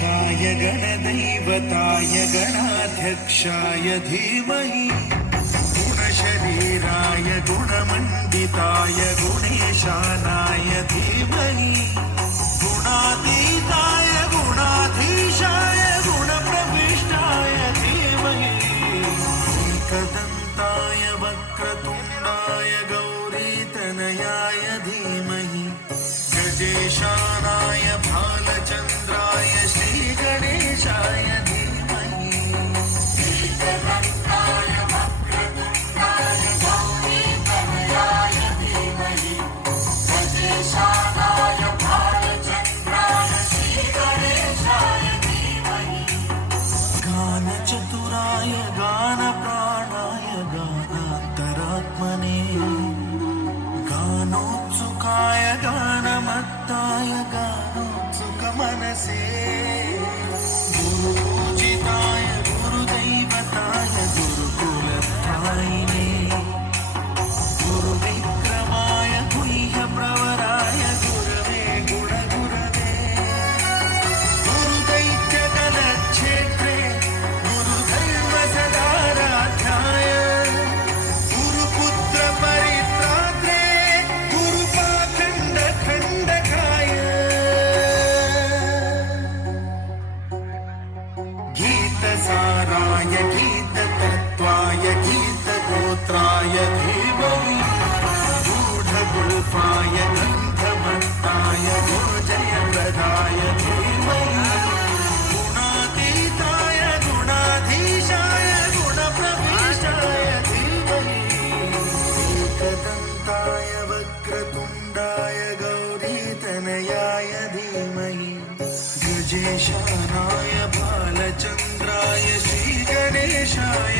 गणनायकाय गणदैवताय गणाध्यक्षाय धीमहि गुणशरीराय गुणमण्डिताय गुणेशानाय धीमहि गुणातीताय गुणाधीशाय गुणप्रविष्टाय धीमहि एकदन्ताय वक्रतुण्डाय गौरीतनयाय धीमहि गजेशानाय भालचन्द्राय श्रीगणेशाय धीमहि एकदन्ताय वक्रतुण्डाय गौरीतनयाय धीमहि गजेशानाय भालचन्द्राय श्रीगणेशाय धीमहि गानचतुराय गानप्राणाय गानान्तरात्मने गानोत्सुकाय गानमत्ताय गानोत्सुकमनसे गुरुपूजिताय गुरुदैवताय गुरुकुलत्रायिणे गुरुविक्रमाय गुह्यप्रवराय गुरवे गुणगुरवे गुरुदैत्यगणक्षेत्रे गुरुधर्मसदाराध्याय गुरुपुत्रपरित्रात्रे गुरुपाखण्डखण्डकाय गीतसाराय गीततत्त्वाय गीतगोत्राय धीमहि गूढगुल्फाय गन्धमत्ताय गुरुजयप्रदाय धीमहि गुणातीताय गुणाधीशाय गुणप्रविष्टाय धीमहि एकदन्ताय वक्रतुण्डाय गौरीतनयाय धीमहि गजेशानाय बालचन्द्राय श्रीगणेशाय